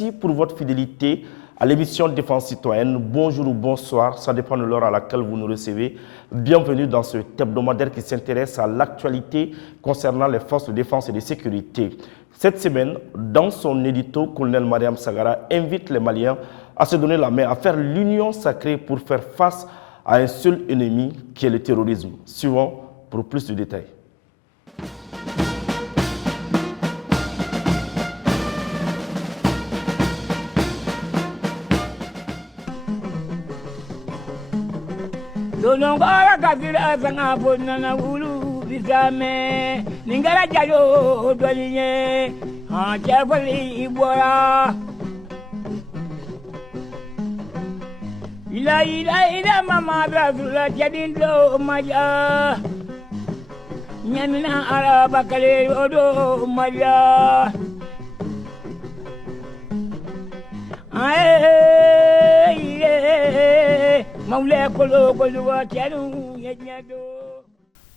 Merci pour votre fidélité à l'émission Défense citoyenne. Bonjour ou bonsoir, ça dépend de l'heure à laquelle vous nous recevez. Bienvenue dans ce hebdomadaire qui s'intéresse à l'actualité concernant les forces de défense et de sécurité. Cette semaine, dans son édito, Colonel Mariam Sagara invite les Maliens à se donner la main, à faire l'union sacrée pour faire face à un seul ennemi qui est le terrorisme. Suivons pour plus de détails. Donongora kafira sanga bonana ulu bisame ningara jayo dolinye ha chefali ibora ila mama brazula jadindo maja nyamina araba kale odo maja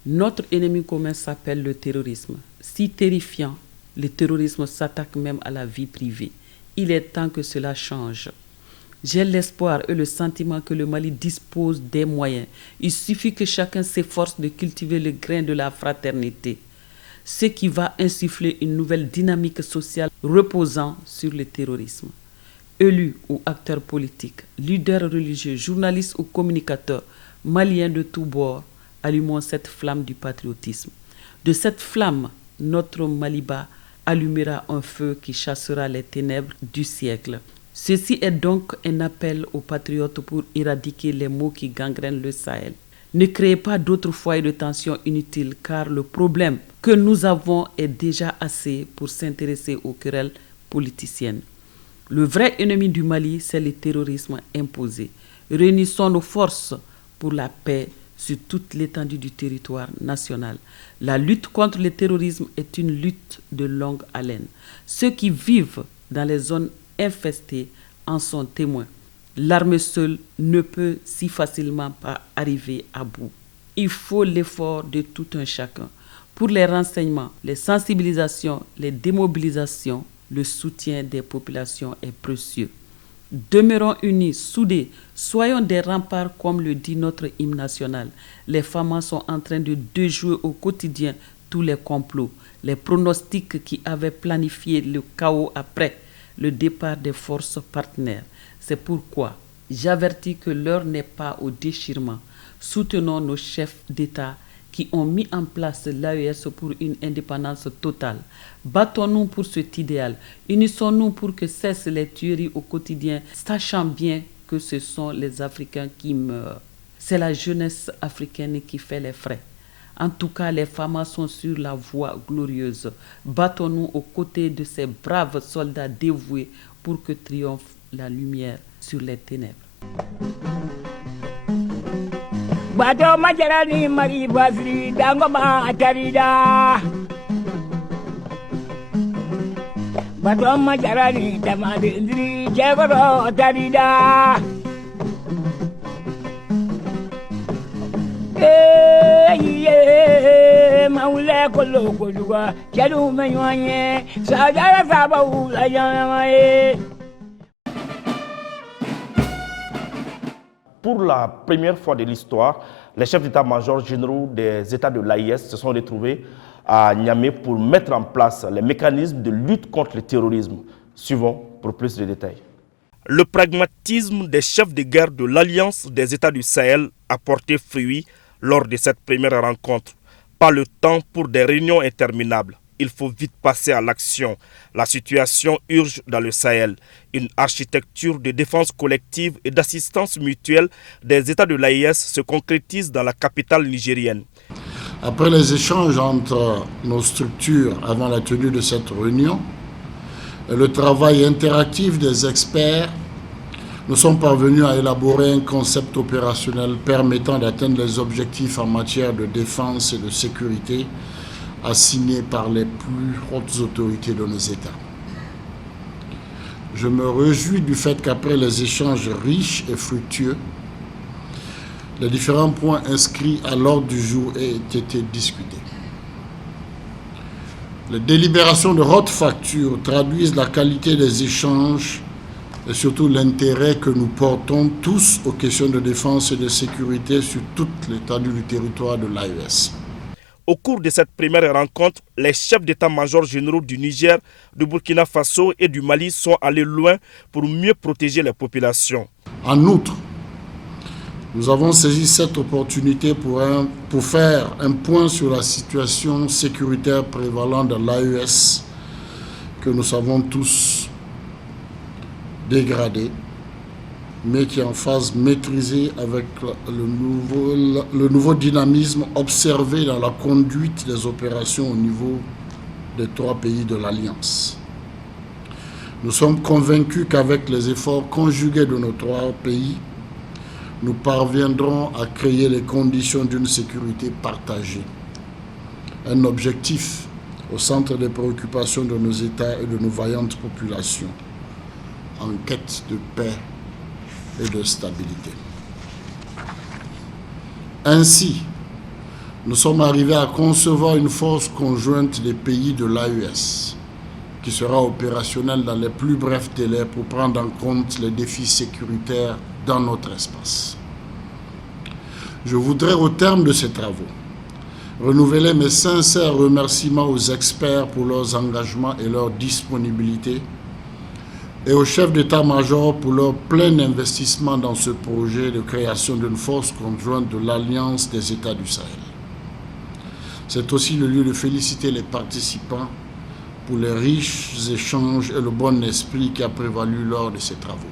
Notre ennemi commun s'appelle le terrorisme. Si terrifiant, le terrorisme s'attaque même à la vie privée. Il est temps que cela change. J'ai l'espoir et le sentiment que le Mali dispose des moyens. Il suffit que chacun s'efforce de cultiver le grain de la fraternité, ce qui va insuffler une nouvelle dynamique sociale reposant sur le terrorisme. Élus ou acteurs politiques, leaders religieux, journalistes ou communicateurs, maliens de tous bords, allumons cette flamme du patriotisme. De cette flamme, notre Maliba allumera un feu qui chassera les ténèbres du siècle. Ceci est donc un appel aux patriotes pour éradiquer les maux qui gangrènent le Sahel. Ne créez pas d'autres foyers de tension inutiles car le problème que nous avons est déjà assez pour s'intéresser aux querelles politiciennes. Le vrai ennemi du Mali, c'est le terrorisme imposé. Réunissons nos forces pour la paix sur toute l'étendue du territoire national. La lutte contre le terrorisme est une lutte de longue haleine. Ceux qui vivent dans les zones infestées en sont témoins. L'armée seule ne peut si facilement pas arriver à bout. Il faut l'effort de tout un chacun. Pour les renseignements, les sensibilisations, les démobilisations, le soutien des populations est précieux. Demeurons unis, soudés, soyons des remparts comme le dit notre hymne national. Les femmes sont en train de déjouer au quotidien tous les complots, les pronostics qui avaient planifié le chaos après le départ des forces partenaires. C'est pourquoi j'avertis que l'heure n'est pas au déchirement. Soutenons nos chefs d'État qui ont mis en place l'AES pour une indépendance totale. Battons-nous pour cet idéal. Unissons-nous pour que cessent les tueries au quotidien, sachant bien que ce sont les Africains qui meurent. C'est la jeunesse africaine qui fait les frais. En tout cas, les femmes sont sur la voie glorieuse. Battons-nous aux côtés de ces braves soldats dévoués pour que triomphe la lumière sur les ténèbres. Bato majarani mari basri dangoma atarida Bato majarani tamadindri jagoro atarida Maule kolo koluga chalu menyoanye sajara sabahu la yamae. Pour la première fois de l'histoire, les chefs d'état-major généraux des États de l'AIS se sont retrouvés à Niamey pour mettre en place les mécanismes de lutte contre le terrorisme. Suivons pour plus de détails. Le pragmatisme des chefs de guerre de l'Alliance des États du Sahel a porté fruit lors de cette première rencontre. Pas le temps pour des réunions interminables. Il faut vite passer à l'action. La situation urge dans le Sahel. Une architecture de défense collective et d'assistance mutuelle des États de l'AIS se concrétise dans la capitale nigérienne. Après les échanges entre nos structures avant la tenue de cette réunion et le travail interactif des experts, nous sommes parvenus à élaborer un concept opérationnel permettant d'atteindre les objectifs en matière de défense et de sécurité assignés par les plus hautes autorités de nos États. Je me réjouis du fait qu'après les échanges riches et fructueux, les différents points inscrits à l'ordre du jour aient été discutés. Les délibérations de haute facture traduisent la qualité des échanges et surtout l'intérêt que nous portons tous aux questions de défense et de sécurité sur toute l'étendue du territoire de l'AES. Au cours de cette première rencontre, les chefs d'état-major généraux du Niger, du Burkina Faso et du Mali sont allés loin pour mieux protéger les populations. En outre, nous avons saisi cette opportunité pour faire un point sur la situation sécuritaire prévalente dans l'AES que nous savons tous dégradée, mais qui est en phase maîtrisée avec le nouveau dynamisme observé dans la conduite des opérations au niveau des 3 pays de l'Alliance. Nous sommes convaincus qu'avec les efforts conjugués de nos 3 pays, nous parviendrons à créer les conditions d'une sécurité partagée. Un objectif au centre des préoccupations de nos États et de nos vaillantes populations, en quête de paix et de stabilité. Ainsi, nous sommes arrivés à concevoir une force conjointe des pays de l'AES qui sera opérationnelle dans les plus brefs délais pour prendre en compte les défis sécuritaires dans notre espace. Je voudrais, au terme de ces travaux, renouveler mes sincères remerciements aux experts pour leurs engagements et leur disponibilité et aux chefs d'état-major pour leur plein investissement dans ce projet de création d'une force conjointe de l'Alliance des États du Sahel. C'est aussi le lieu de féliciter les participants pour les riches échanges et le bon esprit qui a prévalu lors de ces travaux.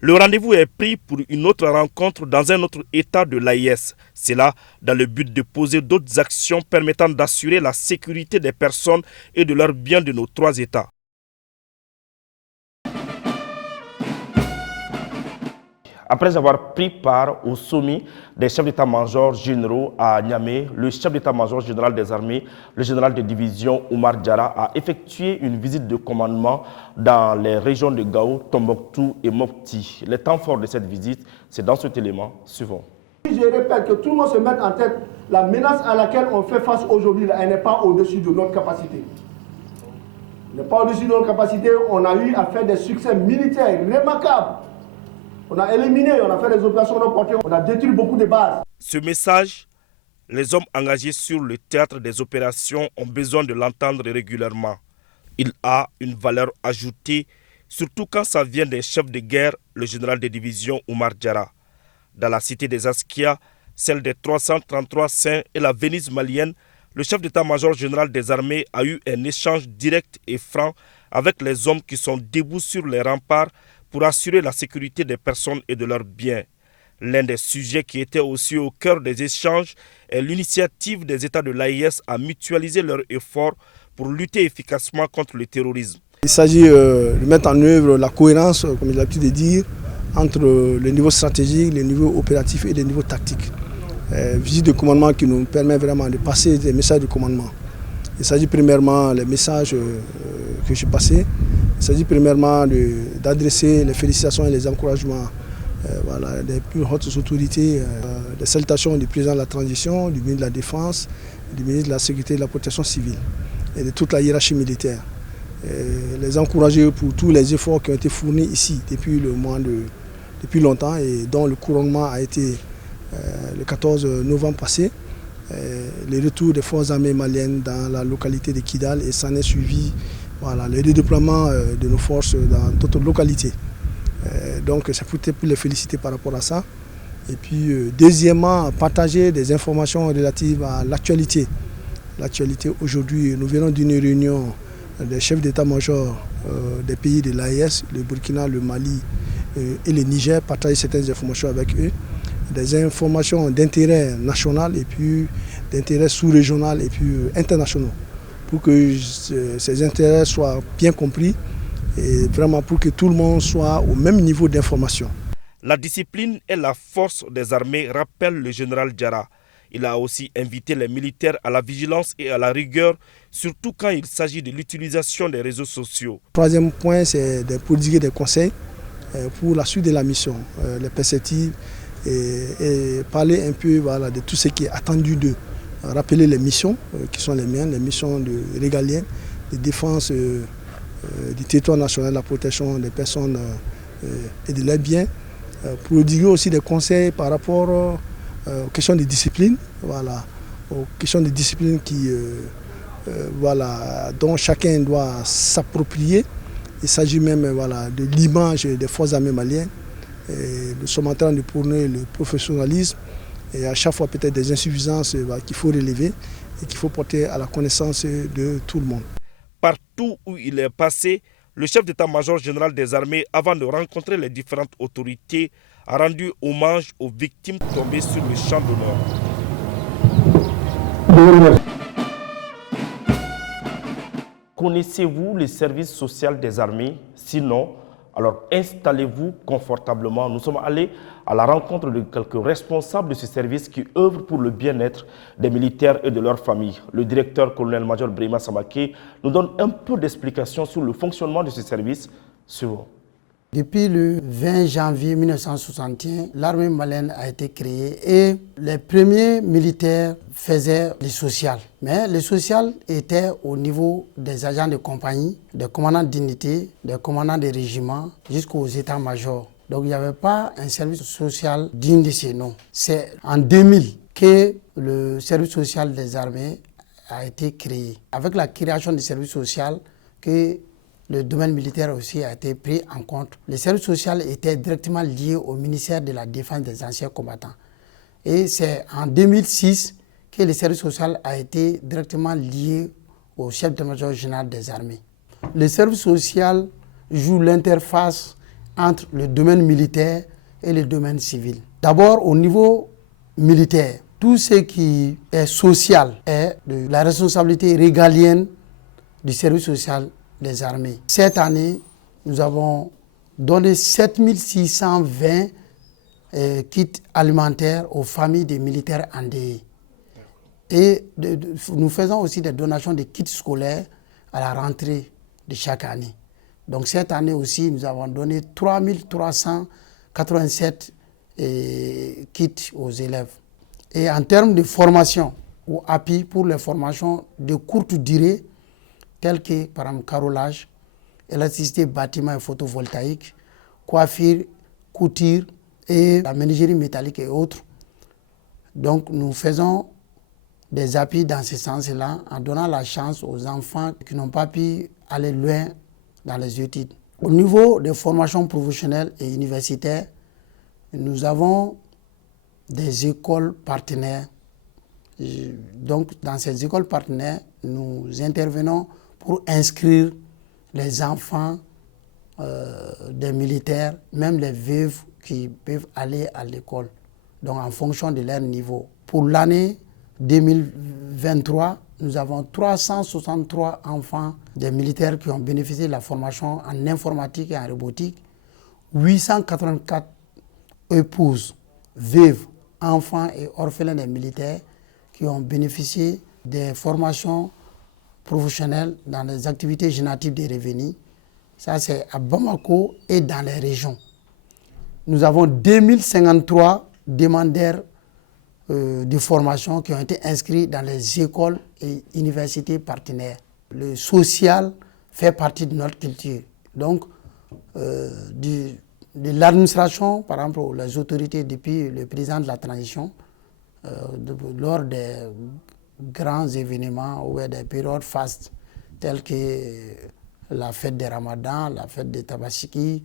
Le rendez-vous est pris pour une autre rencontre dans un autre État de l'AES. C'est là dans le but de poser d'autres actions permettant d'assurer la sécurité des personnes et de leurs biens de nos 3 États. Après avoir pris part au sommet des chefs d'état-major généraux à Niamey, le chef d'état-major général des armées, le général de division Oumar Diarra, a effectué une visite de commandement dans les régions de Gao, Tombouctou et Mopti. Les temps forts de cette visite, c'est dans cet élément suivant. Je répète que tout le monde se mette en tête, la menace à laquelle on fait face aujourd'hui, elle n'est pas au-dessus de notre capacité. Elle n'est pas au-dessus de notre capacité. On a eu à faire des succès militaires remarquables. On a éliminé, on a fait des opérations de portée, on a détruit beaucoup de bases. Ce message, les hommes engagés sur le théâtre des opérations ont besoin de l'entendre régulièrement. Il a une valeur ajoutée, surtout quand ça vient d'un chef de guerre, le général de division Oumar Diarra. Dans la cité des Askia, celle des 333 saints et la Venise malienne, le chef d'état-major général des armées a eu un échange direct et franc avec les hommes qui sont debout sur les remparts pour assurer la sécurité des personnes et de leurs biens. L'un des sujets qui était aussi au cœur des échanges est l'initiative des États de l'AES à mutualiser leurs efforts pour lutter efficacement contre le terrorisme. Il s'agit de mettre en œuvre la cohérence, comme j'ai l'habitude de dire, entre le niveau stratégique, les niveaux opératifs et les niveaux tactiques. Visite de commandement qui nous permet vraiment de passer des messages de commandement. Il s'agit premièrement des messages que j'ai passés. Il s'agit premièrement d'adresser les félicitations et les encouragements des plus hautes autorités, des salutations du président de la transition, du ministre de la Défense, du ministre de la Sécurité et de la Protection civile et de toute la hiérarchie militaire. Les encourager pour tous les efforts qui ont été fournis ici depuis longtemps et dont le couronnement a été le 14 novembre passé. Le retour des forces armées maliennes dans la localité de Kidal et s'en est suivi le redéploiement de nos forces dans d'autres localités. Donc c'est pour les féliciter par rapport à ça. Et puis deuxièmement, partager des informations relatives à l'actualité. L'actualité aujourd'hui, nous venons d'une réunion des chefs d'état-major des pays de l'AES, le Burkina, le Mali et le Niger, partager certaines informations avec eux. Des informations d'intérêt national et puis d'intérêt sous-régional et puis internationaux, pour que ces intérêts soient bien compris et vraiment pour que tout le monde soit au même niveau d'information. La discipline et la force des armées rappellent le général Diarra. Il a aussi invité les militaires à la vigilance et à la rigueur, surtout quand il s'agit de l'utilisation des réseaux sociaux. Troisième point, c'est de prodiguer des conseils pour la suite de la mission, les perspectives, et parler un peu de tout ce qui est attendu d'eux. Rappeler les missions qui sont les miennes, les missions régaliennes, de défense du territoire national, la protection des personnes et de leurs biens, prodiguer aussi des conseils par rapport aux questions de discipline, voilà, aux questions de discipline dont chacun doit s'approprier. Il s'agit même de l'image des forces armées maliennes. Nous sommes en train de prôner le professionnalisme et à chaque fois peut-être des insuffisances qu'il faut relever et qu'il faut porter à la connaissance de tout le monde. Partout où il est passé, le chef d'état-major général des armées, avant de rencontrer les différentes autorités, a rendu hommage aux victimes tombées sur le champ d'honneur. Connaissez-vous le service social des armées? Sinon, alors installez-vous confortablement. Nous sommes allés à la rencontre de quelques responsables de ce service qui œuvrent pour le bien-être des militaires et de leurs familles. Le directeur colonel-major Brahima Samake nous donne un peu d'explications sur le fonctionnement de ce service. Suivant. Depuis le 20 janvier 1961, l'armée malienne a été créée et les premiers militaires faisaient le social. Mais le social était au niveau des agents de compagnie, des commandants d'unité, des commandants de régiments, jusqu'aux états-majors. Donc il n'y avait pas un service social digne de ce nom. C'est en 2000 que le service social des armées a été créé. Avec la création du service social, que le domaine militaire aussi a été pris en compte. Le service social était directement lié au ministère de la Défense des anciens combattants. Et c'est en 2006 que le service social a été directement lié au chef d'état-major général des armées. Le service social joue l'interface entre le domaine militaire et le domaine civil. D'abord, au niveau militaire, tout ce qui est social est de la responsabilité régalienne du service social des armées. Cette année, nous avons donné 7620 kits alimentaires aux familles des militaires endeuillés. Et nous faisons aussi des donations de kits scolaires à la rentrée de chaque année. Donc cette année aussi, nous avons donné 3387 kits aux élèves. Et en termes de formation ou appui pour les formations de courte durée, tels que par exemple carrelage, électricité, bâtiment et photovoltaïque, coiffure, couture et la menuiserie métallique et autres. Donc nous faisons des appuis dans ce sens-là en donnant la chance aux enfants qui n'ont pas pu aller loin dans les études. Au niveau des formations professionnelles et universitaires, nous avons des écoles partenaires. Donc dans ces écoles partenaires, nous intervenons pour inscrire les enfants des militaires, même les veuves qui peuvent aller à l'école, donc en fonction de leur niveau. Pour l'année 2023, nous avons 363 enfants des militaires qui ont bénéficié de la formation en informatique et en robotique, 884 épouses, veuves, enfants et orphelins des militaires qui ont bénéficié des formations professionnels dans les activités génératives des revenus. Ça, c'est à Bamako et dans les régions. Nous avons 2053 demandeurs de formation qui ont été inscrits dans les écoles et universités partenaires. Le social fait partie de notre culture. Donc, de l'administration, par exemple, les autorités depuis le président de la transition, lors des grands événements ou des périodes fastes telles que la fête des Ramadans, la fête des Tabaski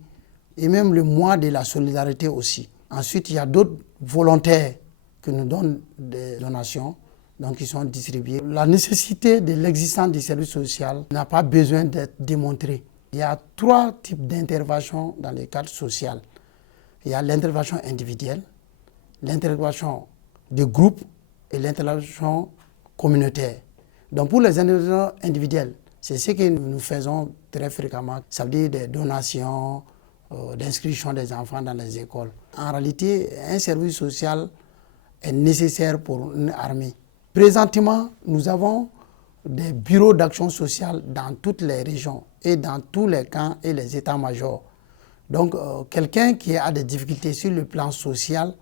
et même le mois de la solidarité aussi. Ensuite, il y a d'autres volontaires qui nous donnent des donations, donc qui sont distribuées. La nécessité de l'existence du service social n'a pas besoin d'être démontrée. Il y a 3 types d'interventions dans le cadre social. Il y a l'intervention individuelle, l'intervention de groupe et l'intervention communautaire. Donc pour les interventions individuelles, c'est ce que nous faisons très fréquemment. Ça veut dire des donations, d'inscription des enfants dans les écoles. En réalité, un service social est nécessaire pour une armée. Présentement, nous avons des bureaux d'action sociale dans toutes les régions et dans tous les camps et les états-majors. Donc, quelqu'un qui a des difficultés sur le plan social,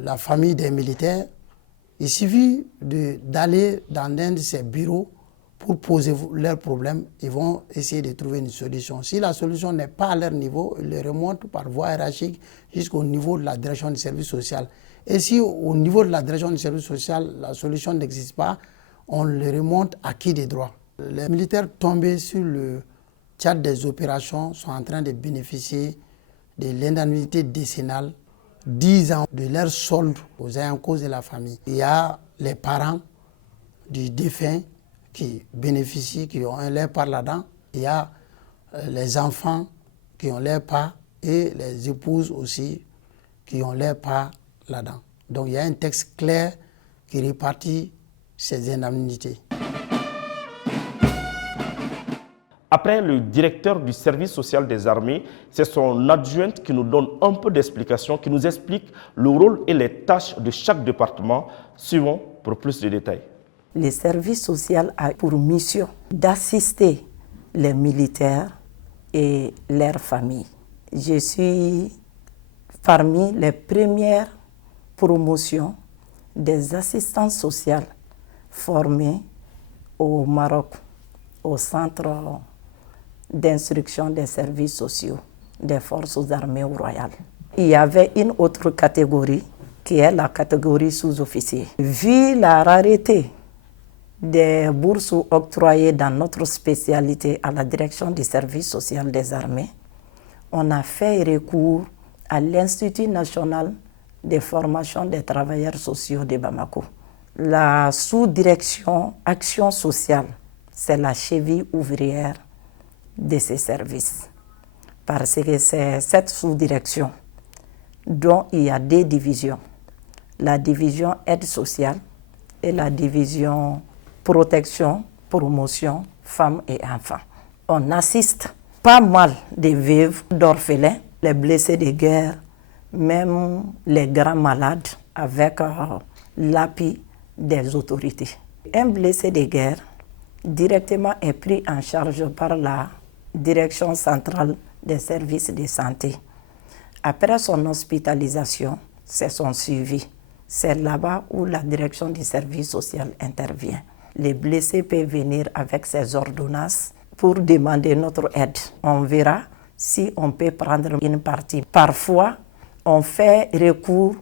la famille des militaires, il suffit d'aller dans l'un de ces bureaux pour poser leurs problèmes, ils vont essayer de trouver une solution. Si la solution n'est pas à leur niveau, ils les remontent par voie hiérarchique jusqu'au niveau de la direction du service social. Et si au niveau de la direction du service social, la solution n'existe pas, on les remonte à qui des droits. Les militaires tombés sur le théâtre des opérations sont en train de bénéficier de l'indemnité décennale 10 ans de leur solde aux ayants cause de la famille. Il y a les parents du défunt qui bénéficient, qui ont leur part là-dedans. Il y a les enfants qui ont leur part et les épouses aussi qui ont leur part là-dedans. Donc il y a un texte clair qui répartit ces indemnités. Après le directeur du service social des armées, c'est son adjointe qui nous donne un peu d'explication, qui nous explique le rôle et les tâches de chaque département. Suivons pour plus de détails. Le service social a pour mission d'assister les militaires et leurs familles. Je suis parmi les premières promotions des assistants sociaux formés au Maroc, au centre d'instruction des services sociaux des forces armées royales. Il y avait une autre catégorie qui est la catégorie sous-officier. Vu la rareté des bourses octroyées dans notre spécialité à la direction du service social des armées, on a fait recours à l'Institut national de formation des travailleurs sociaux de Bamako. La sous-direction action sociale, c'est la cheville ouvrière de ces services. Parce que c'est cette sous-direction dont il y a deux divisions. La division aide sociale et la division protection, promotion, femmes et enfants. On assiste pas mal de veuves, d'orphelins, les blessés de guerre, même les grands malades avec l'appui des autorités. Un blessé de guerre directement est pris en charge par la direction centrale des services de santé. Après son hospitalisation, c'est son suivi. C'est là-bas où la direction du service social intervient. Les blessés peuvent venir avec ses ordonnances pour demander notre aide. On verra si on peut prendre une partie. Parfois, on fait recours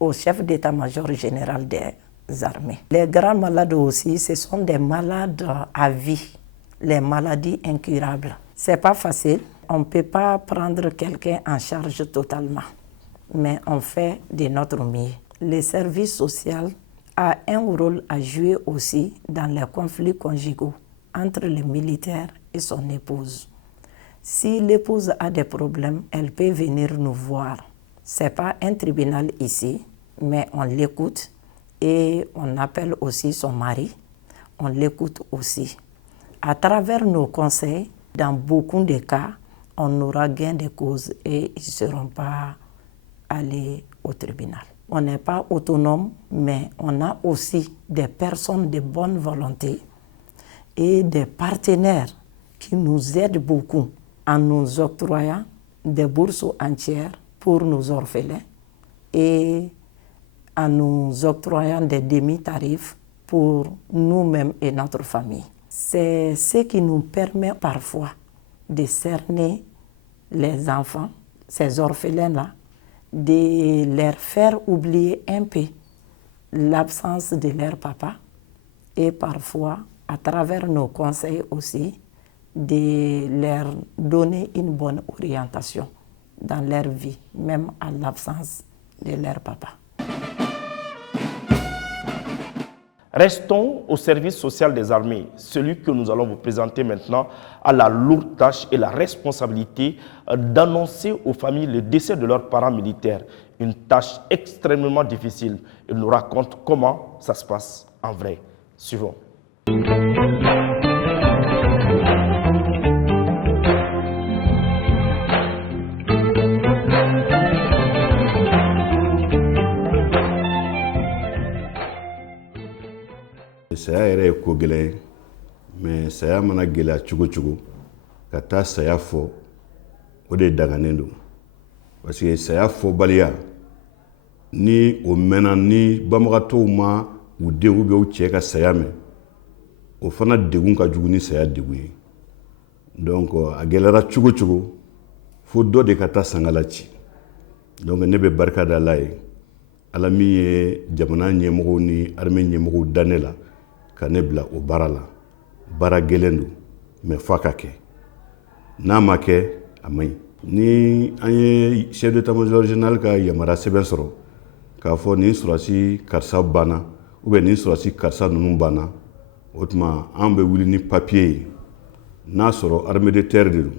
au chef d'état-major général des armées. Les grands malades aussi, ce sont des malades à vie, les maladies incurables. C'est pas facile, on ne peut pas prendre quelqu'un en charge totalement, mais on fait de notre mieux. Le service social a un rôle à jouer aussi dans les conflits conjugaux entre le militaire et son épouse. Si l'épouse a des problèmes, elle peut venir nous voir. Ce n'est pas un tribunal ici, mais on l'écoute et on appelle aussi son mari, on l'écoute aussi. À travers nos conseils, dans beaucoup de cas, on aura gain de cause et ils ne seront pas allés au tribunal. On n'est pas autonome, mais on a aussi des personnes de bonne volonté et des partenaires qui nous aident beaucoup en nous octroyant des bourses entières pour nos orphelins et en nous octroyant des demi-tarifs pour nous-mêmes et notre famille. C'est ce qui nous permet parfois de cerner les enfants, ces orphelins-là, de leur faire oublier un peu l'absence de leur papa et parfois, à travers nos conseils aussi, de leur donner une bonne orientation dans leur vie, même à l'absence de leur papa. Restons au service social des armées. Celui que nous allons vous présenter maintenant a la lourde tâche et la responsabilité d'annoncer aux familles le décès de leurs parents militaires. Une tâche extrêmement difficile. Il nous raconte comment ça se passe en vrai. Suivons. Saya yɛrɛ ye ko gɛlɛn ye mais saya mana gɛlɛya cogo cogo ka taa saya fɔ o de danganen don parce que saya fɔbaliya ni o mɛnna ni banbagatɔw ma u denw ou bien u cɛ ka saya mɛn o fana degun ka jugu ni saya degun ye. Donc a gɛlɛyara cogo cogo fo dɔ de ka taa sanga la ci. Donc ne bɛ barika da Ala ye, Ala min ye jamana ɲɛmɔgɔw ni armée ɲɛmɔgɔw da ne la ka ne bila o baara la. Baara gɛlɛn don mais f'a ka kɛ. N'a ma kɛ a man ɲi. Ni an ye chef d'état-major général ka yamaruya sɛbɛn sɔrɔ k'a fɔ nin sɔrɔdasi karisa banna ou bien nin sɔrɔdasi karisa ninnu banna, o tuma an bɛ wuli ni papier ye. N'a sɔrɔ armée de terre de don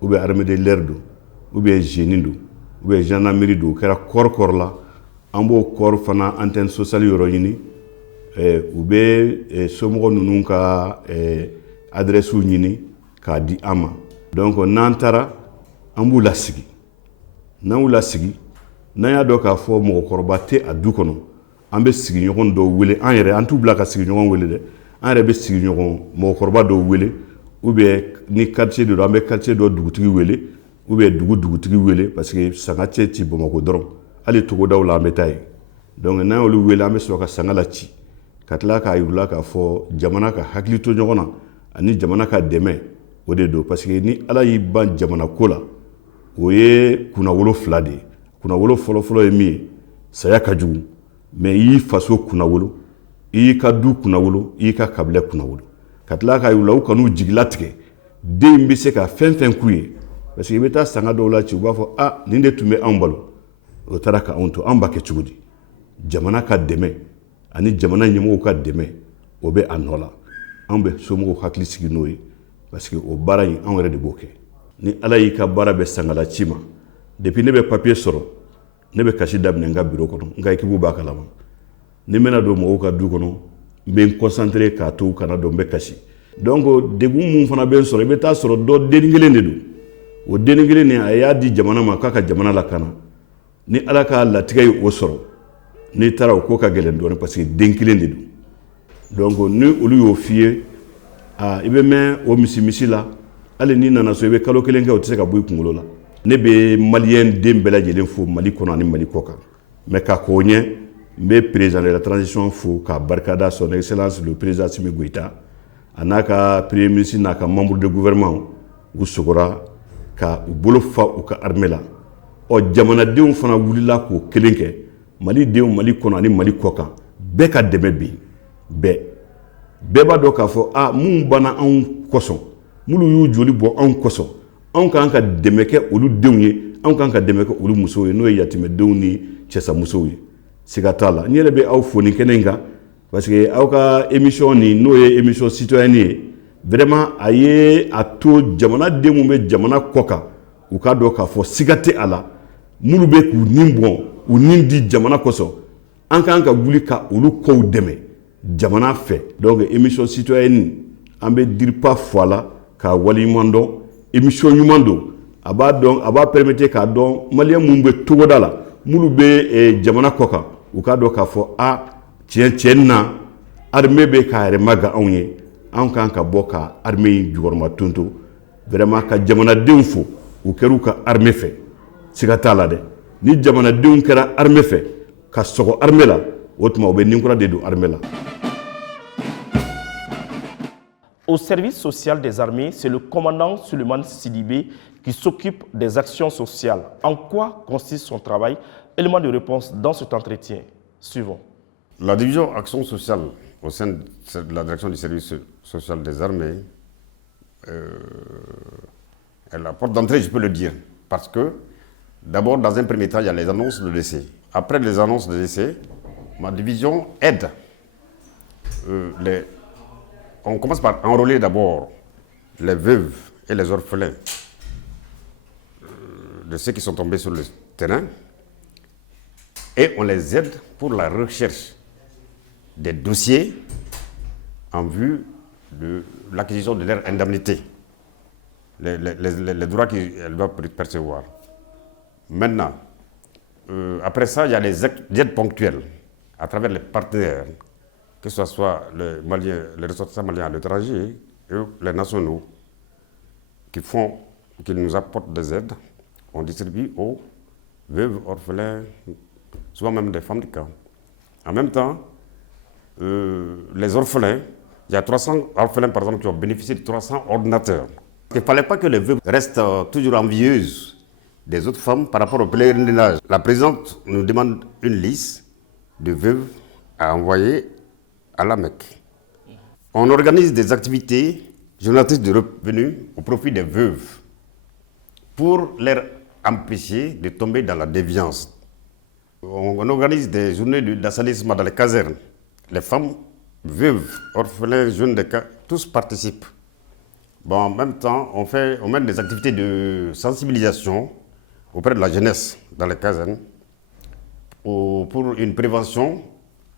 ou bien armée de l'air don ou bien génie don ou bien gendarmerie don, o kɛra kɔrɔ la, an b'o kɔrɔ fana antenne sociale yɔrɔ ɲini, u bɛ somɔgɔ ninnu ka adresse ɲini k'a di an ma. Donc n'an taara an b'u lasigi. N'an y'u lasigi, n'an y'a dɔn k'a fɔ mɔgɔkɔrɔba tɛ a du kɔnɔ, an bɛ sigiɲɔgɔn dɔw wele, an yɛrɛ an t'u bila ka sigiɲɔgɔn wele dɛ, an yɛrɛ bɛ sigiɲɔgɔn mɔgɔkɔrɔba dɔw wele, ou bien ni quartier de don an bɛ quartier dɔ dugutigi wele, ou bien dugu dugutigi wele, parce que sanga cɛ ci Bamakɔ dɔrɔn, hali togodaw la an bɛ taa yen. Donc n'an y'olu wele an bɛ sɔrɔ ka sanga la ci, ka tila k'a yir'u k'a fɔ jamana ka hakili to ɲɔgɔn na ani jamana ka dɛmɛ, o de don. Parce que ni Ala y'i ban jamana ko la, o ye kunnawolo 2 de ye. Kunnawolo fɔlɔfɔlɔ ye min ye, saya ka jugu, mais i y'i faso kunnawolo, i y'i ka du kunnawolo, i y'i ka kabila kunnawolo. Ka tila k'a yir'u la u kan'u jigilatigɛ den bɛ se ka fɛn fɛn k'u ye. Parce que i bɛ taa sanga dɔw la ci, u b'a fɔ ah nin de tun bɛ anw balo, o taara ka anw to, an b'a kɛ cogo di? Jamana ka dɛmɛ ani jamana ɲɛmɔgɔw ka dɛmɛ, o bɛ a nɔ la. An bɛ somɔgɔw hakili sigi n'o ye, parce que o baara in anw yɛrɛ de b'o kɛ. Ni Ala y'i ka baara bɛ sangala ci ma, depuis ne bɛ papier sɔrɔ, ne bɛ kasi daminɛ n ka bureau kɔnɔ, n ka équipe b'a kalama. Ni n bɛna don mɔgɔw ka du kɔnɔ, n bɛ n concentré k'a to u kana dɔn n bɛ kasi. Donc degun mun fana bɛ n sɔrɔ, i bɛ taa sɔrɔ dɔ denni kelen de don. O denni kelen nin a y'a di jamana ma k'a ka jamana lakana. Ni Ala ka latigɛ ye o sɔrɔ, n'i taara o ko ka gɛlɛn dɔɔnin parce que den kelen de don. Donc ni olu y'o f'i ye, i bɛ mɛn o misi la, hali n'i nana so i bɛ kalo kelen kɛ o tɛ se ka bɔ i kunkolo la. Ne bɛ maliyɛn den bɛɛ lajɛlen fo Mali kɔnɔ ani Mali kɔ kan. Mais ka k'o ɲɛ, n bɛ président de la transition fo k'a barikada son excellence le président Assimi Goïta a n'a ka premier ministre n'a ka membre de gouvernement u sogora ka u bolo fa u ka armée la. Jamanadenw fana wulila k'o kelen kɛ, Mali denw Mali kɔnɔ ani Mali kɔ kan, bɛɛ ka dɛmɛ bɛ yen, bɛɛ b'a dɔn k'a fɔ mun banna anw kosɔn, minnu y'u joli bɔ anw kosɔn, anw kan ka dɛmɛ kɛ olu denw ye, anw kan ka dɛmɛ kɛ olu musow ye, n'o ye yatimɛdenw ni cɛsamusow ye. Siga t'a la, n yɛrɛ bɛ aw fo nin kɛnɛ in kan parce que aw ka émission nin n'o ye émission citoyenne ye, vraiment a ye a to jamanadenw min bɛ jamana kɔ kan u k'a dɔn k'a fɔ siga tɛ a la, minnu bɛ k'u nin bɔn u nin di jamana kosɔn, an kan ka wuli ka olu kow dɛmɛ jamana fɛ. Donc émission citoyenne an bɛ diripa fɔ a la k'a waleɲuman dɔn, émission ɲuman don, a b'a permettre k'a dɔn maliyɛn minnu bɛ togoda la, minnu bɛ jamana kɔ kan, u k'a dɔn k'a fɔ tiɲɛ na armée bɛ k'a yɛrɛ maga anw ye, anw kan ka bɔ ka armée in jukɔrɔma tonto, vraiment ka jamanadenw fo u kɛra u ka armée fɛ, siga t'a la dɛ. Ni jamanadenw kɛra armée fɛ ka sɔgɔ armée la, o tuma u bɛ ninkura de don armée la. Au service social des armées, c'est le commandant Suleiman Sidibé qui s'occupe des actions sociales. En quoi consiste son travail? Élément de réponse dans cet entretien. Suivons. La division action sociale au sein de la direction du service social des armées est la porte d'entrée, je peux le dire, parce que d'abord, dans un premier temps, il y a les annonces de décès. Après les annonces de décès, ma division aide. On commence par enrôler d'abord les veuves et les orphelins de ceux qui sont tombés sur le terrain et on les aide pour la recherche des dossiers en vue de l'acquisition de leur indemnité, les droits qu'elles doivent percevoir. Maintenant, après ça, il y a les aides ponctuelles à travers les partenaires, que ce soit les ressortissants maliens à l'étranger et les nationaux qui nous apportent des aides. On distribue aux veuves, orphelins, souvent même des femmes de camp. En même temps, les orphelins Il y a 300 orphelins, par exemple, qui ont bénéficié de 300 ordinateurs. Il ne fallait pas que les veuves restent toujours envieuses des autres femmes par rapport au pèlerinage. La présidente nous demande une liste de veuves à envoyer à la Mecque. On organise des activités génératrices de revenus au profit des veuves pour leur empêcher de tomber dans la déviance. On organise des journées d'assainissement dans les casernes. Les femmes, veuves, orphelins, jeunes de cas, tous participent. Bon, en même temps, on mène des activités de sensibilisation auprès de la jeunesse dans les casernes pour une prévention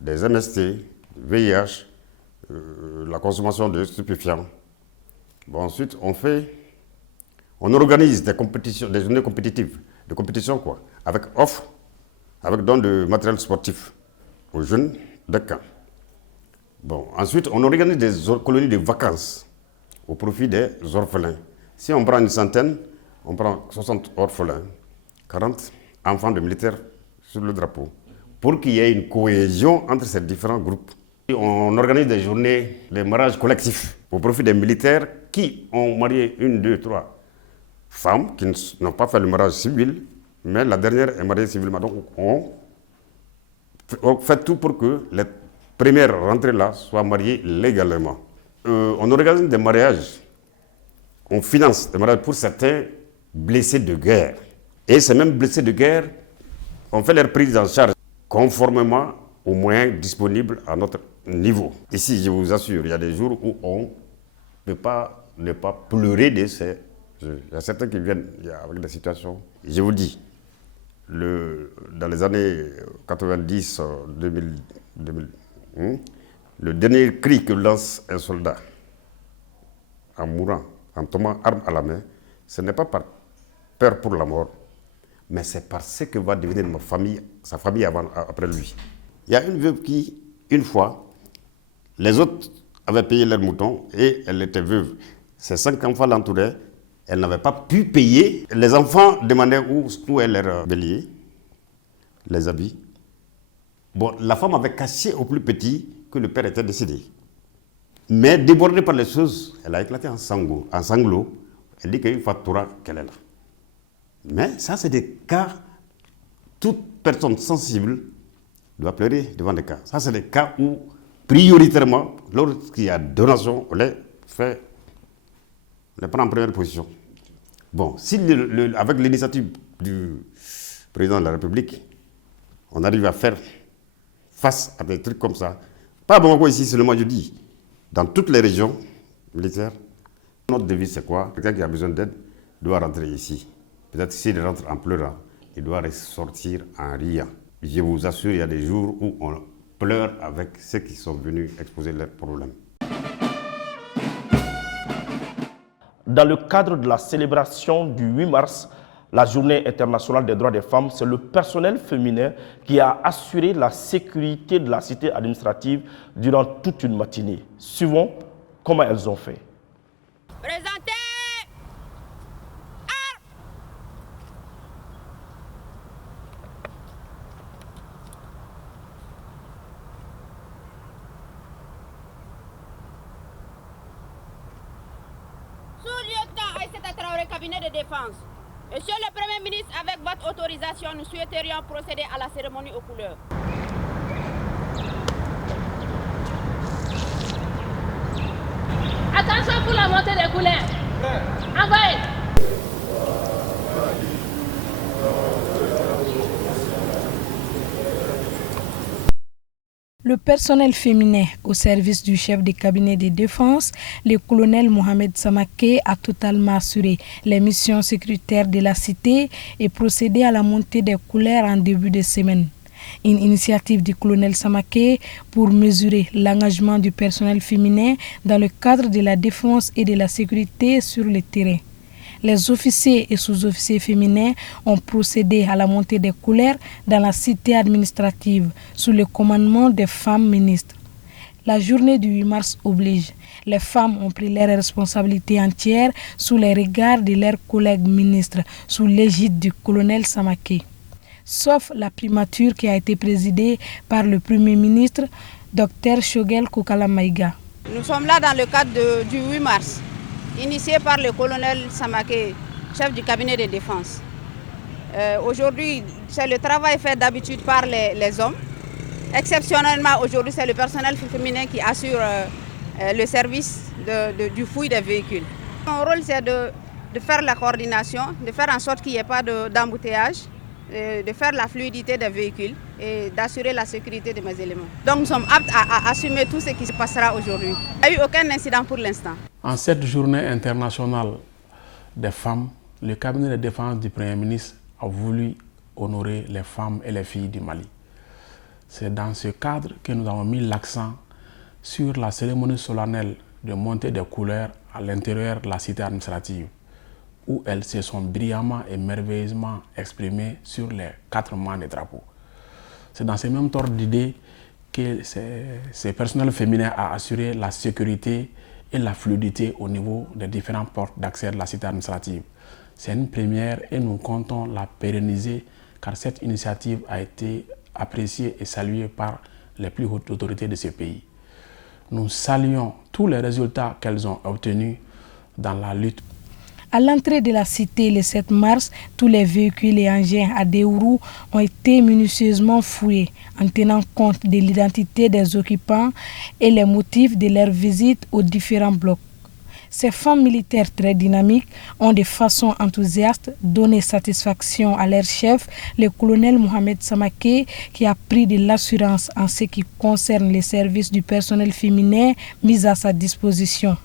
des MST, VIH, la consommation de stupéfiants. Bon, ensuite, on organise des compétitions, des journées compétitives, de compétition quoi, avec offre, avec don de matériel sportif aux jeunes de camp. Bon, ensuite, on organise des colonies de vacances au profit des orphelins. Si on prend une centaine, on prend 60 orphelins, 40 enfants de militaires sur le drapeau, pour qu'il y ait une cohésion entre ces différents groupes. Et on organise des journées de mariage collectif au profit des militaires qui ont marié 1, 2, 3 femmes qui n'ont pas fait le mariage civil, mais la dernière est mariée civilement. Donc on fait tout pour que les premières rentrées là soient mariées légalement. On organise des mariages, on finance des mariages pour certains blessés de guerre. Et ces mêmes blessés de guerre, on fait leur prise en charge conformément aux moyens disponibles à notre niveau. Ici, je vous assure, il y a des jours où on ne peut pas ne pas pleurer de ces... Il y a certains qui viennent avec des situations. Je vous dis, dans les années 90, 2000, le dernier cri que lance un soldat en mourant, en tombant arme à la main, ce n'est pas par peur pour la mort, mais c'est par ce que va devenir sa famille après lui. Il y a une veuve qui, une fois, les autres avaient payé leurs moutons et elle était veuve. Ses 5 enfants l'entouraient, elle n'avait pas pu payer. Les enfants demandaient où est leur bélier, les habits. Bon, la femme avait caché au plus petit que le père était décédé. Mais débordée par les choses, elle a éclaté en sanglots. Elle dit qu'il fatura qu'elle est là. Mais ça, c'est des cas, toute personne sensible doit pleurer devant des cas. Ça, c'est des cas où, prioritairement, lorsqu'il y a donation, on les prend en première position. Bon, si avec l'initiative du président de la République, on arrive à faire face à des trucs comme ça, pas à Bamako ici seulement, je dis, dans toutes les régions militaires, notre devise c'est quoi? Quelqu'un qui a besoin d'aide doit rentrer ici. Peut-être s'il rentre en pleurant, il doit ressortir en riant. Je vous assure, il y a des jours où on pleure avec ceux qui sont venus exposer leurs problèmes. Dans le cadre de la célébration du 8 mars, la Journée internationale des droits des femmes, c'est le personnel féminin qui a assuré la sécurité de la cité administrative durant toute une matinée. Suivons comment elles ont fait. Présentez Sous-lieutenant Aïssata Traoré, cabinet de défense. Monsieur le Premier ministre, avec votre autorisation, nous souhaiterions procéder à la cérémonie aux couleurs. Attention pour la montée des couleurs. Envoyez. Le personnel féminin au service du chef de cabinet de défense, le colonel Mohamed Samaké, a totalement assuré les missions sécuritaires de la cité et procédé à la montée des couleurs en début de semaine. Une initiative du colonel Samaké pour mesurer l'engagement du personnel féminin dans le cadre de la défense et de la sécurité sur le terrain. Les officiers et sous-officiers féminins ont procédé à la montée des couleurs dans la cité administrative sous le commandement des femmes ministres. La journée du 8 mars oblige. Les femmes ont pris leurs responsabilités entières sous les regards de leurs collègues ministres sous l'égide du colonel Samaké. Sauf la primature qui a été présidée par le Premier ministre, Dr Shogel Kokala Maïga. Nous sommes là dans le cadre du 8 mars, initié par le colonel Samaké, chef du cabinet de défense. Aujourd'hui, c'est le travail fait d'habitude par les hommes. Exceptionnellement, aujourd'hui, c'est le personnel féminin qui assure le service du fouille des véhicules. Mon rôle, c'est de faire la coordination, de faire en sorte qu'il n'y ait pas d'embouteillage, de faire la fluidité des véhicules et d'assurer la sécurité de mes éléments. Donc nous sommes aptes à assumer tout ce qui se passera aujourd'hui. Il n'y a eu aucun incident pour l'instant. En cette journée internationale des femmes, le cabinet de défense du Premier ministre a voulu honorer les femmes et les filles du Mali. C'est dans ce cadre que nous avons mis l'accent sur la cérémonie solennelle de montée des couleurs à l'intérieur de la cité administrative, où elles se sont brillamment et merveilleusement exprimées sur les 4 mâts des drapeaux. C'est dans ce même ordre d'idée que ces personnels féminins a assuré la sécurité et la fluidité au niveau des différentes portes d'accès de la cité administrative. C'est une première et nous comptons la pérenniser car cette initiative a été appréciée et saluée par les plus hautes autorités de ce pays. Nous saluons tous les résultats qu'elles ont obtenus dans la lutte. À l'entrée de la cité le 7 mars, tous les véhicules et engins à 2 roues ont été minutieusement fouillés en tenant compte de l'identité des occupants et les motifs de leur visite aux différents blocs. Ces femmes militaires très dynamiques ont de façon enthousiaste donné satisfaction à leur chef, le colonel Mohamed Samaké, qui a pris de l'assurance en ce qui concerne les services du personnel féminin mis à sa disposition.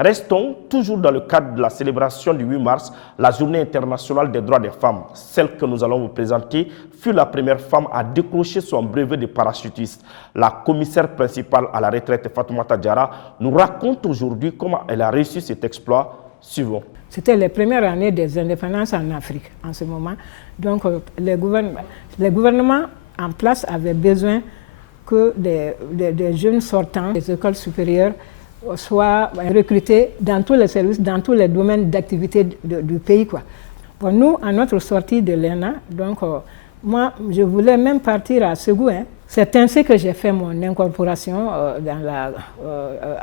Restons toujours dans le cadre de la célébration du 8 mars, la journée internationale des droits des femmes. Celle que nous allons vous présenter fut la première femme à décrocher son brevet de parachutiste. La commissaire principale à la retraite, Fatoumata Diarra, nous raconte aujourd'hui comment elle a réussi cet exploit. Suivant. C'était les premières années des indépendances en Afrique en ce moment. Donc les gouvernements en place avaient besoin que des jeunes sortants des écoles supérieures soient recrutés dans tous les services, dans tous les domaines d'activité du pays, quoi. Bon, nous, à notre sortie de l'ENA, donc moi, je voulais même partir à Ségou. C'est ainsi que j'ai fait mon incorporation à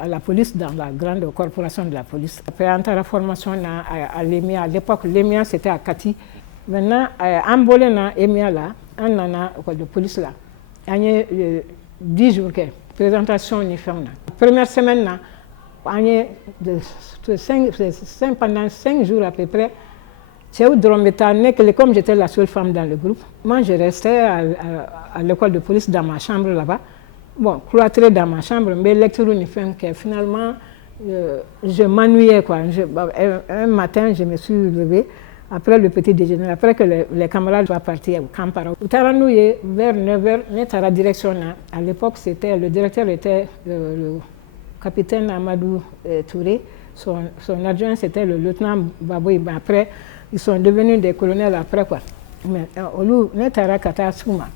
la police, dans la grande corporation de la police. Après, entre la formation à l'EMIA, à l'époque, l'EMIA c'était à Kati. Maintenant, en Bolena, EMIA là, on en a de police là. Il y a 10 jours que présentation uniforme. Première semaine, pendant 5 jours à peu près, comme j'étais la seule femme dans le groupe, moi je restais à l'école de police dans ma chambre là-bas. Bon, cloîtrée dans ma chambre, mais lecture uniforme que finalement je m'ennuyais, quoi. Un matin, je me suis levée après le petit déjeuner, après que les camarades soient partis au Kampara. Vers 9h, à la direction. À l'époque, le directeur était le capitaine Amadou Touré. Son adjoint, c'était le lieutenant Baboui. Après, ils sont devenus des colonels après, quoi. Mais Olu Netara Kata Souma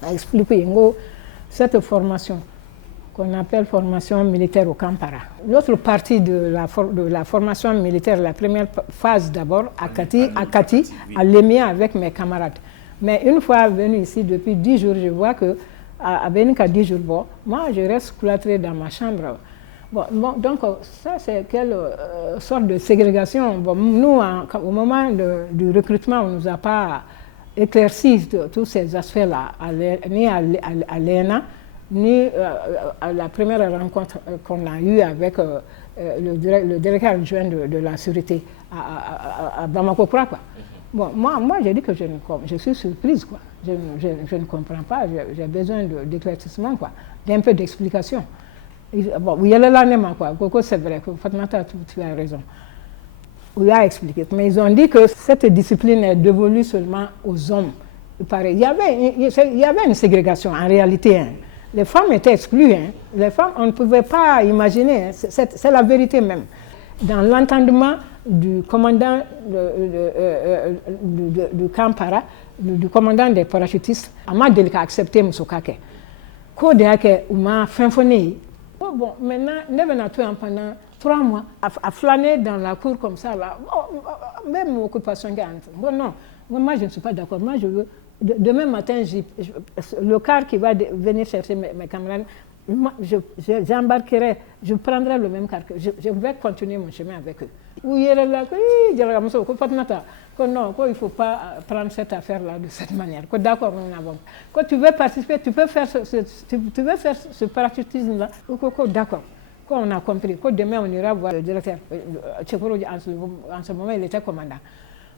a expliqué cette formation qu'on appelle formation militaire au Kampara. L'autre partie de la formation militaire, la première phase d'abord, à Kati, à l'EMIA avec mes camarades. Mais une fois venu ici, depuis 10 jours, je vois que, à Benika 10 jours, bon, moi je reste cloîtré dans ma chambre. Bon, donc ça c'est quelle sorte de ségrégation. Bon, nous, au moment du recrutement, on ne nous a pas éclairci tous ces aspects-là, ni à l'ENA, ni à la première rencontre qu'on a eue avec le directeur adjoint de la sûreté à Bamako, quoi. Bon, moi j'ai dit que je suis surprise, quoi. Je ne comprends pas, j'ai besoin d'éclaircissement, quoi, d'un peu d'explication. Bon, il y a le lendemain, quoi. Coco, c'est vrai, Fatoumata, tu as raison. On a expliqué. Mais ils ont dit que cette discipline est dévolue seulement aux hommes. Il y avait une ségrégation en réalité. Les femmes étaient exclues. Les femmes, on ne pouvait pas imaginer. C'est la vérité même. Dans l'entendement du commandant du Kampara, du commandant des parachutistes, Amadou a accepté Moussokake. Kodéake, Ouma, Finfoné. Bon, maintenant, pendant 3 mois, à flâner dans la cour comme ça, là, même occupation gagnante. Bon, non, moi je ne suis pas d'accord. Moi je veux demain matin, le car qui va venir chercher mes camarades, j'embarquerai, je prendrai le même car, je vais continuer mon chemin avec eux. Non, il ne faut pas prendre cette affaire-là de cette manière. D'accord, quand tu veux participer, tu veux faire ce parachutisme-là, d'accord. Quand on a compris, quand demain on ira voir le directeur, en ce moment il était commandant,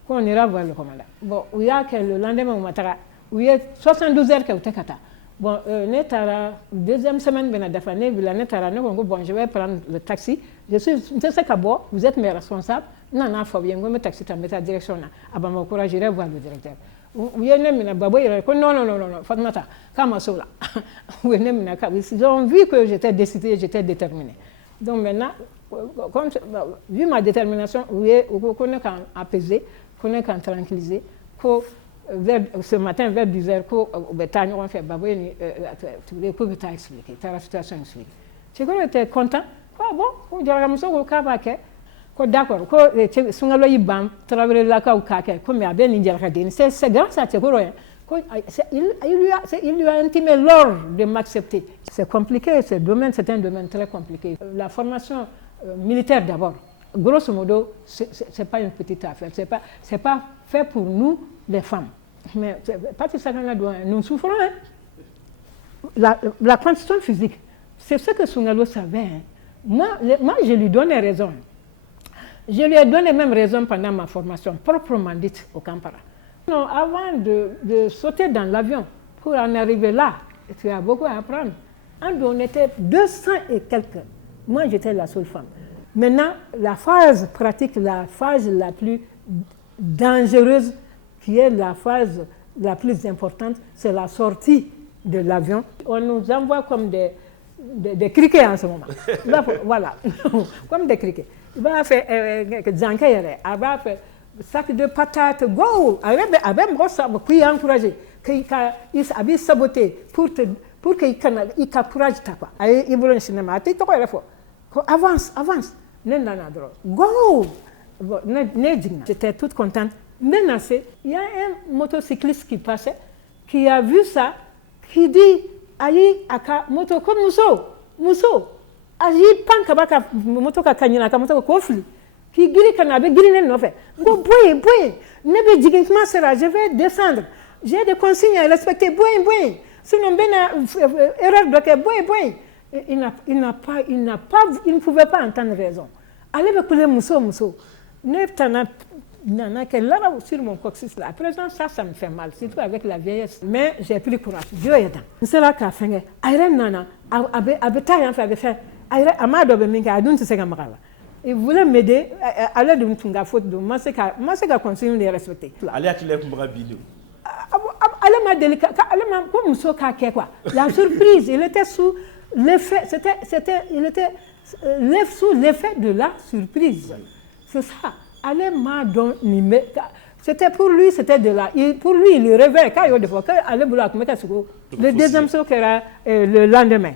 quand on ira voir le commandant, bon, il y a que le lendemain au matin, il y a 72 heures que vous êtes bon, deuxième semaine, bon, je vais prendre le taxi, je sais qu'à bord, vous êtes mes responsables, non, il faut bien que le taxi dans la direction, j'irai voir le directeur. Ils ont vu que j'étais décidée, j'étais déterminée. Donc maintenant, vu ma détermination, on est apaisé, on est tranquillisé, ce matin vers 10h, on fait expliquer, la situation expliquée. Je était content. Bon, d'accord, c'est grâce à il lui a intimé l'ordre de m'accepter. C'est compliqué, c'est un domaine très compliqué. La formation militaire d'abord, grosso modo, c'est pas une petite affaire, c'est pas fait pour nous les femmes. Mais nous souffrons. Hein. La condition physique, c'est ce que Sungalo savait. Hein. Moi, je lui donnais raison. Je lui ai donné même raison pendant ma formation, proprement dite au Kampala. Non, avant de sauter dans l'avion, pour en arriver là, tu as beaucoup à apprendre. On était 200 et quelques. Moi, j'étais la seule femme. Maintenant, la phase pratique, la phase la plus dangereuse, qui est la phase la plus importante, c'est la sortie de l'avion. On nous envoie comme des criquets en ce moment. Voilà, comme des criquets. Il va faire il va faire sac de patates, go! Avec moi, ça m'a encouragé. Il a saboté pour qu'il courage. Avance. Go! J'étais toute contente. Maintenant, il y a un motocycliste qui passait, qui a vu ça, qui dit Aïe, aka moto comme Mousso. Aïe, pan moto kanyina moto kofli. Qui giri kanabe giri ne nofe. Go boy. Nebe digement sera, je vais descendre. J'ai des consignes à respecter. Boy. Sinon erreur de boy. Il ne pouvait pas entendre raison. Allez me couler Mousso. Nana qu'elle là sur mon coccyx là. À présent, ça me fait mal, surtout avec la vieillesse. Mais j'ai pris courage. Dieu est là. C'est là qu'a fait. Aïe, nana, abetaille en fait. Aïe, amado beminga, adun se gamara. Il voulait m'aider à l'aide d'une tunga faute de moi, c'est qu'à continuer de respecter. Allez, tu l'as compris vidéo. Allez, ma délicat, allez, comme Mousso Kake quoi. La surprise, il était sous l'effet, il était sous l'effet de la surprise. C'est ça. Allez, ma don nimé. C'était pour lui, c'était de là. Pour lui, il rêvait. Quand il allait le deuxième saut era le lendemain.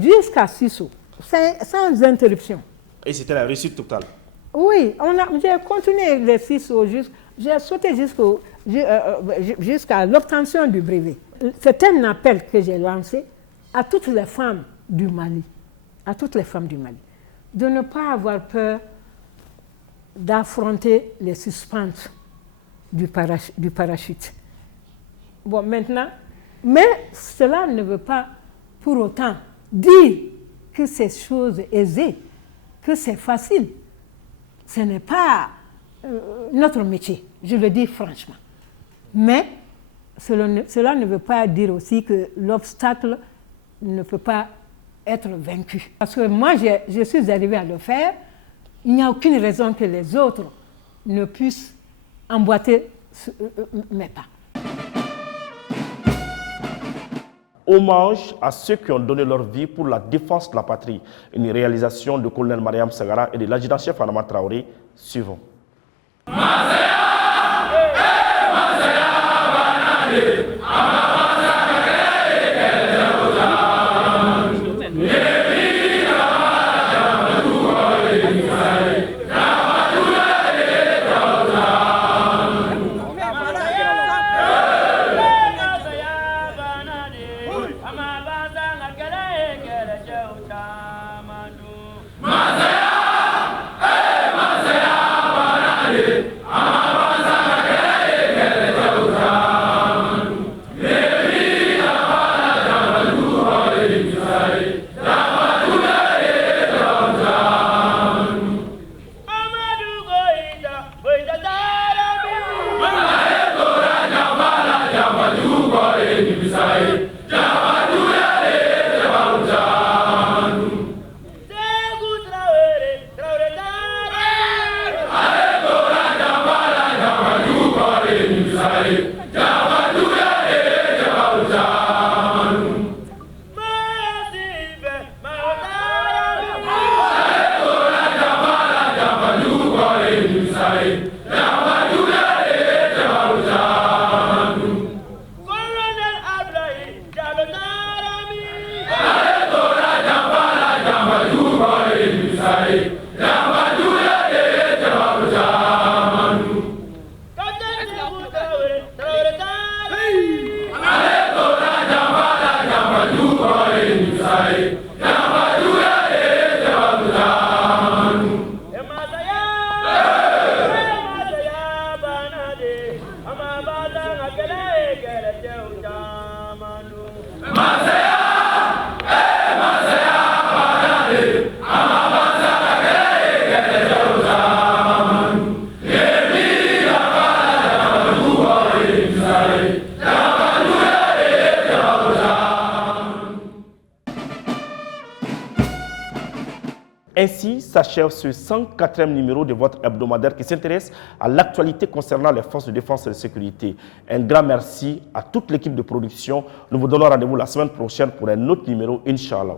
Jusqu'à 6 sauts. Sans interruption. Et c'était la réussite totale. Oui, j'ai continué les 6 sauts. J'ai sauté jusqu'à l'obtention du brevet. C'est un appel que j'ai lancé à toutes les femmes du Mali. De ne pas avoir peur d'affronter les suspentes du parachute. Bon, maintenant, mais cela ne veut pas pour autant dire que c'est chose aisée, que c'est facile. Ce n'est pas notre métier, je le dis franchement. Mais cela ne veut pas dire aussi que l'obstacle ne peut pas être vaincu. Parce que moi, je suis arrivée à le faire. Il n'y a aucune raison que les autres ne puissent emboîter mes pas. Hommage à ceux qui ont donné leur vie pour la défense de la patrie. Une réalisation du colonel Mariam Sagara et de l'adjudant-chef Adama Traoré. Suivons. Ainsi s'achève ce 104e numéro de votre hebdomadaire qui s'intéresse à l'actualité concernant les forces de défense et de sécurité. Un grand merci à toute l'équipe de production. Nous vous donnons rendez-vous la semaine prochaine pour un autre numéro, Inch'Allah.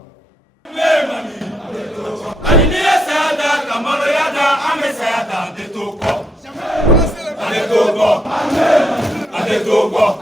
Adedogo.